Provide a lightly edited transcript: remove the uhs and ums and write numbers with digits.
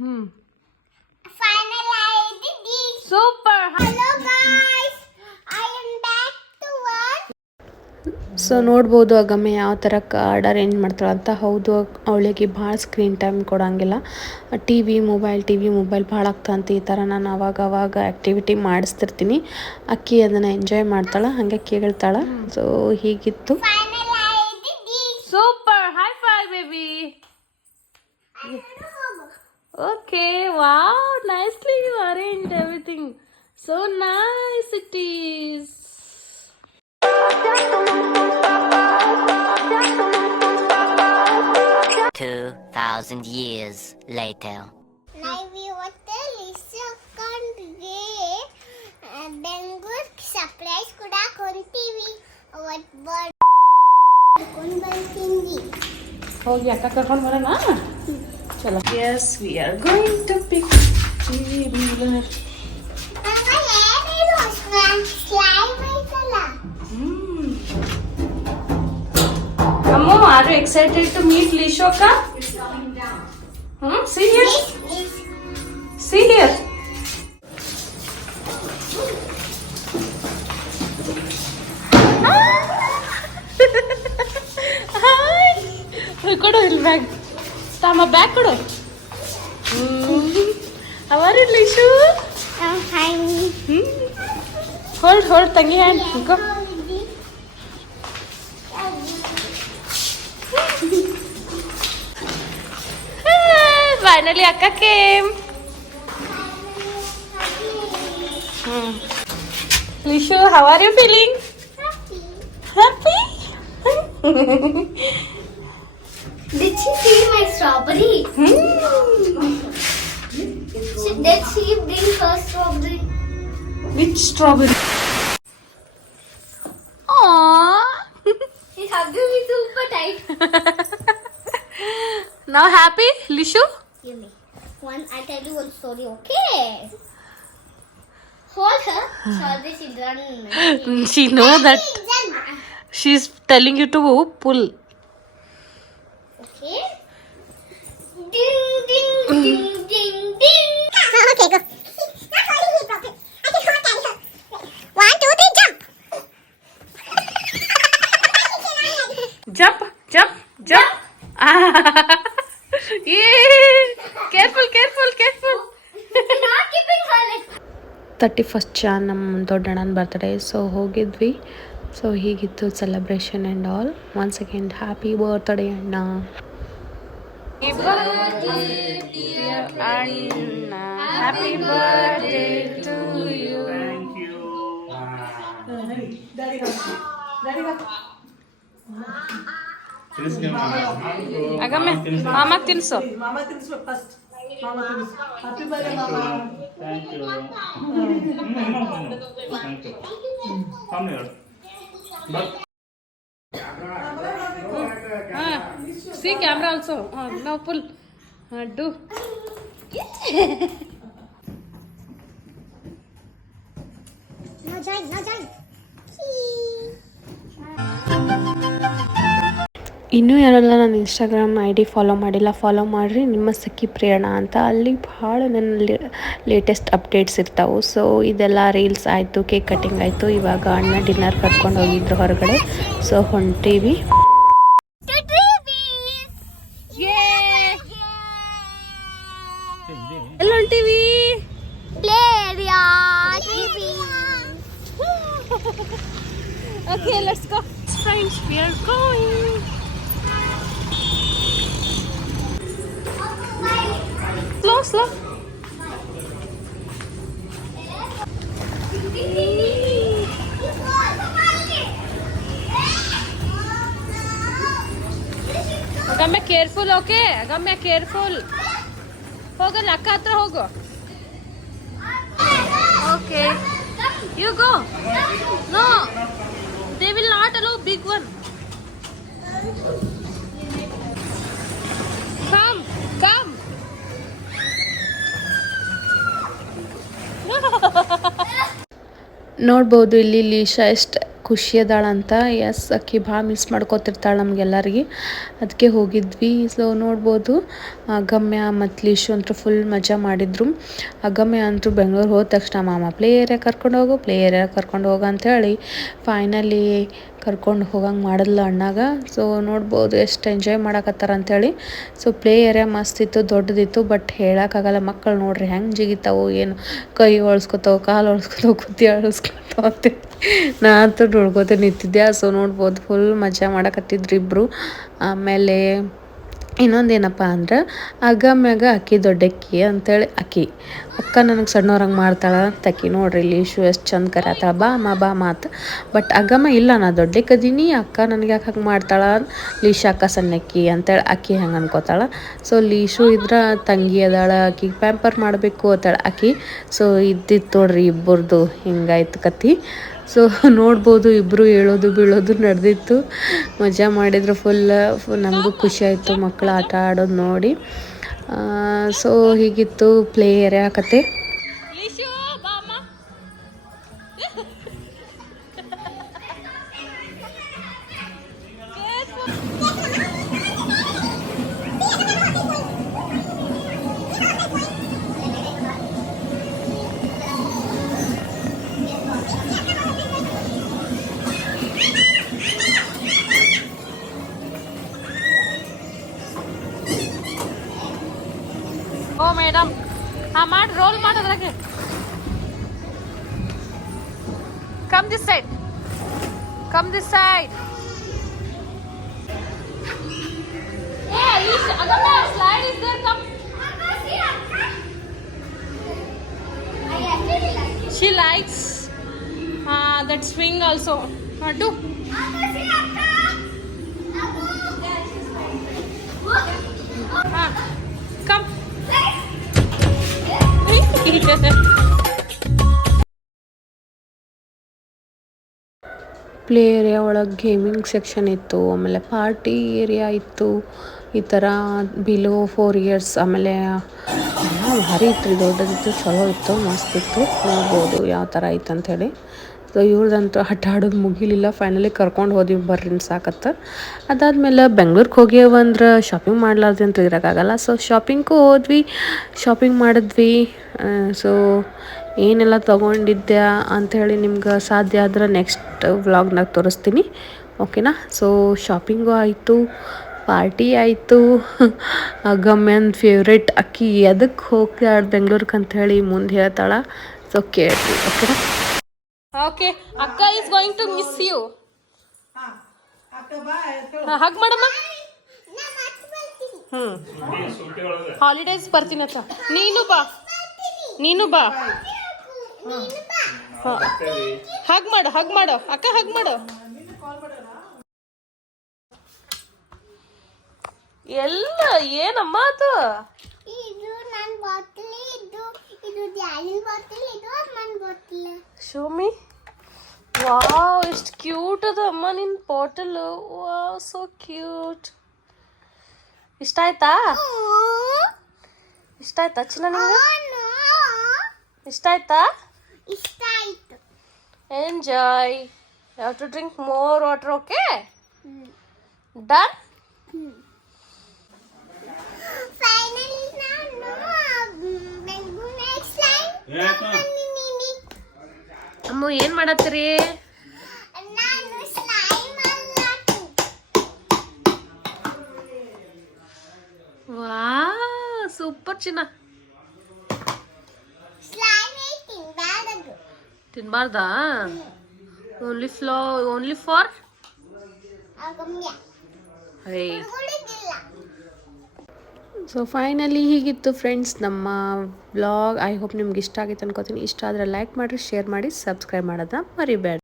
Final I did it. Super. Hello guys, I am back to work. So ನೋಡ್ಬೋದು ಅಗಮ್ಮೆ ಯಾವ ಥರ card arrange ಮಾಡ್ತಾಳೆ ಅಂತ. ಹೌದು, ಅವಳಿಗೆ ಭಾಳ ಸ್ಕ್ರೀನ್ ಟೈಮ್ ಕೊಡೋಂಗಿಲ್ಲ. ಟಿ ವಿ ಮೊಬೈಲ್ ಭಾಳ ಆಗ್ತಂತ ಈ ಥರ ನಾನು ಅವಾಗ ಆ್ಯಕ್ಟಿವಿಟಿ ಮಾಡಿಸ್ತಿರ್ತೀನಿ. ಅಕ್ಕಿ ಅದನ್ನು ಎಂಜಾಯ್ ಮಾಡ್ತಾಳೆ, ಹಾಗೆ ಕೇಳ್ತಾಳೆ. ಸೊ ಹೀಗಿತ್ತು. Final I did it. Super. High five, baby. Okay. Wow. Nicely you arranged everything. So nice it is. 2,000 years later. Live hotel is ಕಂಡಿಗೆ ಬೆಂಗಳೂರು ಸರ್ಪ್ರೈಸ್ ಕೂಡ ಕೊಂತೀವಿ. ಅವತ್ತು ಬರ್ಕೊಂಡು ಬರ್ತೀನಿ. ಹೋಗಿ ಅಕ್ಕ ಕರ್ಕೊಂಡು ಬರೋಣ. ಚಲೋ. Yes, we are going to pick two-wheeler. ಏನೇನು ಸ್ಲೈಮ್ ಐತಲ್ಲ. Ammo, are you excited to meet Lishoka? See here. See here. Hi. ಕೊಡು ಇಲ್ಲಿ ಬ್ಯಾಗ್. ತಮ್ಮ ಬ್ಯಾಗ್ ಕೊಡು. How are you, Lishu? Hold ತಂಗಿ hand. Go. Finally, Akka came. Lishu, how are you feeling? Happy? Did she feel my strawberry? Did she bring her strawberry? Which strawberry? Aww. She's hugging me super tight. Now happy, Lishu? Give me one. I tell you one story, okay? Hold her. Sorry, she done. She know that she's telling you to pull. Okay. Ding ding ding ding ding. Okay, go. Not holding me properly. I can hold carry her. 1, 2, 3, jump. Jump, jump, jump. Yeah. Careful. Not keeping her leg. 31st Jan ನಮ್ಮ ದೊಡ್ಡಣ್ಣನ birthday. So ಹೋಗಿದ್ವಿ. So ಹೀಗಿತ್ತು celebration and all. Once again happy birthday ಅಣ್ಣ. Happy birthday to you. Thank you. ತಿನ್ನಿಸ್ತೀನಿ ಮಾಮ. Agame, mama tinso. Thank you. Thank you. Come here. But See camera also. Now pull. Do. No join. ಇನ್ನೂ ಯಾರೆಲ್ಲ ನನ್ನ Instagram ID follow ಮಾಡಿಲ್ಲ, follow ಮಾಡಿರಿ. ನಿಮ್ಮ ಸಖಿ ಪ್ರೇರಣಾ ಅಂತ. ಅಲ್ಲಿ ಭಾಳ ನನ್ನ ಲೇಟೆಸ್ಟ್ ಅಪ್ಡೇಟ್ಸ್ ಇರ್ತಾವೆ. ಸೊ ಇದೆಲ್ಲ ರೀಲ್ಸ್ ಆಯಿತು, ಕೇಕ್ ಕಟ್ಟಿಂಗ್ ಆಯಿತು. ಇವಾಗ ಅಣ್ಣ ಡಿನ್ನರ್ ಕರ್ಕೊಂಡು ಹೋಗಿದ್ರು ಹೊರಗಡೆ. ಸೊ ಹೊಂಟೀವಿ. ಎಲ್ಲ ಹೊಂಟೀವಿ. Play area. TV. Okay, let's go. Friends, we are going. Slow. Agamya careful, okay? Agamya careful. ಹೋಗಲ್ಲ, ಅಕ್ಕ ಹತ್ರ ಹೋಗು. Okay. You go. No. They will not allow big one. Come. ನೋಡ್ಬೋದು ಇಲ್ಲಿ ಲೀಶಾ ಎಷ್ಟು ಖುಷಿ ಅದಾಳಂತ. ಎಸ್, ಅಕ್ಕಿ ಭಾಳ ಮಿಸ್ ಮಾಡ್ಕೊತಿರ್ತಾಳೆ ನಮಗೆಲ್ಲರಿಗೆ. ಅದಕ್ಕೆ ಹೋಗಿದ್ವಿ. ಸೊ ನೋಡ್ಬೋದು ಅಗಮ್ಯ ಮತ್ತು ಲೀಶು ಅಂತೂ ಫುಲ್ ಮಜಾ ಮಾಡಿದ್ರು. ಅಗಮ್ಯ ಅಂತೂ ಬೆಂಗಳೂರು ಹೋದ ತಕ್ಷಣ ಮಾಮ ಪ್ಲೇ ಏರಿಯಾ ಕರ್ಕೊಂಡು ಹೋಗು ಅಂಥೇಳಿ ಫೈನಲಿ ಕರ್ಕೊಂಡು ಹೋಗಂಗೆ ಮಾಡಿದ್ಲು ಅಣ್ಣಾಗ. ಸೊ ನೋಡ್ಬೋದು ಎಷ್ಟು ಎಂಜಾಯ್ ಮಾಡಕತ್ತಾರ ಅಂಥೇಳಿ. ಸೊ ಪ್ಲೇ ಏರಿಯಾ ಮಸ್ತಿತ್ತು, ದೊಡ್ಡದಿತ್ತು. ಬಟ್ ಹೇಳೋಕ್ಕಾಗಲ್ಲ, ಮಕ್ಕಳು ನೋಡ್ರಿ ಹೆಂಗೆ ಜಿಗಿತಾವು, ಏನು ಕೈ ಒಳ್ಸ್ಕೊತಾವೆ, ಕಾಲು ಒಳ್ಸ್ಕೊತಾವೆ, ಕುತ್ತಿ ಅಳಿಸ್ಕೊತಾವ ಅಂತ ನಾ ಅಂತೂ ನೋಡ್ಕೋತ ನಿಂತಿದ್ದೆ. ಸೊ ನೋಡ್ಬೋದು ಫುಲ್ ಮಜಾ ಮಾಡಕತ್ತಿದ್ರು ಇಬ್ಬರು. ಆಮೇಲೆ ಇನ್ನೊಂದೇನಪ್ಪ ಅಂದ್ರೆ ಅಗಮ್ಯಾಗ ಅಕ್ಕಿ ದೊಡ್ಡಕ್ಕಿ ಅಂಥೇಳಿ ಅಕ್ಕ ನನಗೆ ಸಣ್ಣವ್ರಂಗೆ ಮಾಡ್ತಾಳೆ ಅಂತ ಅಕ್ಕಿ ನೋಡ್ರಿ ಲೀಶು ಎಷ್ಟು ಚಂದ ಕರೆಯತ್ತಾಳೆ ಬಾ ಮಾತು. ಬಟ್ ಅಗಮ್ಮ ಇಲ್ಲ, ನಾ ದೊಡ್ಡಕ್ಕದೀನಿ, ಅಕ್ಕ ನನಗೆ ಯಾಕೆ ಹಂಗೆ ಮಾಡ್ತಾಳೆ, ಲೀಶು ಅಕ್ಕ ಸಣ್ಣಕ್ಕಿ ಅಂತೇಳಿ ಅಕ್ಕಿ ಹಂಗೆ ಅನ್ಕೋತಾಳೆ. ಸೊ ಲೀಶು ಇದ್ರೆ ತಂಗಿ ಅದಾಳ, ಅಕ್ಕಿಗೆ ಪ್ಯಾಂಪರ್ ಮಾಡಬೇಕು ಅಂತಾಳೆ ಅಕ್ಕಿ. ಸೊ ಇದ್ದಿತ್ತು ನೋಡ್ರಿ ಇಬ್ಬರದು ಹಿಂಗಾಯ್ತು ಕತಿ. ಸೊ ನೋಡ್ಬೋದು ಇಬ್ಬರು ಹೇಳೋದು ಬೀಳೋದು ನಡೆದಿತ್ತು, ಮಜಾ ಮಾಡಿದ್ರು ಫುಲ್. ನಮಗೂ ಖುಷಿ ಆಯಿತು ಮಕ್ಕಳು ಆಟ ಆಡೋದು ನೋಡಿ. ಸೊ ಹೀಗಿತ್ತು ಪ್ಲೇ ಏರಿಯಾ ಕತೆ. ಓ ಮೇಡಮ್, ಮಾಡಿ ರೋಲ್ ಮಾಡೋದ್ರಾಗೆ. Come this side. Slide is there, come. She likes that swing also. Do. Come. Play area ಒಳಗೆ ಗೇಮಿಂಗ್ ಸೆಕ್ಷನ್ ಇತ್ತು, ಆಮೇಲೆ ಪಾರ್ಟಿ ಏರಿಯಾ ಇತ್ತು, ಈ ಥರ ಬಿಲೋ 4 ಇಯರ್ಸ್. ಆಮೇಲೆ ಭಾರಿ ಇತ್ತು, ದೊಡ್ಡದಿತ್ತು, ಚಲೋ ಇತ್ತು, ಮಸ್ತ್ ಇತ್ತು. ನೋಡ್ಬೋದು ಯಾವ ಥರ ಐತೆ ಅಂಥೇಳಿ. ಸೊ ಇವ್ರದಂತೂ ಆಟ ಆಡೋದು ಮುಗಿಲಿಲ್ಲ. ಫೈನಲಿ ಕರ್ಕೊಂಡು ಹೋದ್ವಿ, ಬರ್ರಿ ಸಾಕತ್ತ. ಅದಾದಮೇಲೆ ಬೆಂಗ್ಳೂರಿಗೆ ಹೋಗ್ಯವಂದ್ರೆ ಶಾಪಿಂಗ್ ಮಾಡ್ಲಾರ್ದು ಅಂತ ಇರೋಕ್ಕಾಗಲ್ಲ. ಸೊ ಶಾಪಿಂಗೂ ಹೋದ್ವಿ, ಶಾಪಿಂಗ್ ಮಾಡಿದ್ವಿ. ಸೊ ಏನೆಲ್ಲ ತೊಗೊಂಡಿದ್ದೆ ಅಂಥೇಳಿ ನಿಮ್ಗೆ ಸಾಧ್ಯ ಆದ್ರೆ ನೆಕ್ಸ್ಟ್ ವ್ಲಾಗ್ನಾಗ ತೋರಿಸ್ತೀನಿ, ಓಕೆನಾ. ಸೊ ಶಾಪಿಂಗು ಆಯಿತು, ಪಾರ್ಟಿ ಆಯಿತು. ಗಮ್ಯನ್ ಫೇವ್ರೇಟ್ ಅಕ್ಕಿ ಎದಕ್ಕೆ ಹೋಗ್ತಾಳೆ ಬೆಂಗ್ಳೂರಿಗೆ ಅಂಥೇಳಿ ಮುಂದೆ ಹೇಳ್ತಾಳೆ. ಸೊ ಕೇಳ್ತೀವಿ, ಓಕೆನಾ. Okay, Akka is going to miss you. Hug madam. Holidays ಬರ್ತೀನಿ ಅಕ್ಕ. ನೀನು ಬಾ. ಹಗ್ ಮಾಡು ಅಕ್ಕ, ಹಗ್ ಮಾಡು. ಎಲ್ಲ ಏನಮ್ಮ ಅದು? ಇದು ನನ್ನ ಬಾಟಲ್, ಇದು ಡ್ಯಾಡಿನ ಬಾಟಲ್, ಇದು ಅಮ್ಮನ ಬಾಟಲ್. Show me. ವಾವ್, ಎಷ್ಟು ಕ್ಯೂಟ್ ಅದ ಅಮ್ಮ ನಿನ್ನ ಬಾಟಲ್. Wow, so cute. ಇಷ್ಟ ಆಯ್ತಾ ಚಿನ್ನ ನಿಮ್ಗೆ? ಇಷ್ಟ ಆಯ್ತು. Enjoy. You have to drink more water, okay? Done. Finally ನಾನು ನೆಕ್ಸ್ಟ್ ಲೈನ್ ಅಮ್ಮ ಏನ್ ಮಾಡತ್ತೀರಿ? ನಾನು ಸ್ಲೈಮ್ ಅಲ್ಲ. ವಾವ್, ಸೂಪರ್ ಚಿನ್ನ. ಸ್ಲೈಮ್ ತಿನ್ಬಾರ್ದಾ? Only for Agamya. Hey. So finally ಹೀಗಿತ್ತು ಫ್ರೆಂಡ್ಸ್ ನಮ್ಮ ವ್ಲಾಗ್. ಐ ಹೋಪ್ ನಿಮ್ಗೆ ಇಷ್ಟ ಆಗಿತ್ತು ಅನ್ಕೋತೀನಿ. ಇಷ್ಟ ಆದರೆ ಲೈಕ್ ಮಾಡಿರಿ, ಶೇರ್ ಮಾಡಿ, ಸಬ್ಸ್ಕ್ರೈಬ್ ಮಾಡೋದನ್ನ ಮರಿಬೇಡಿ.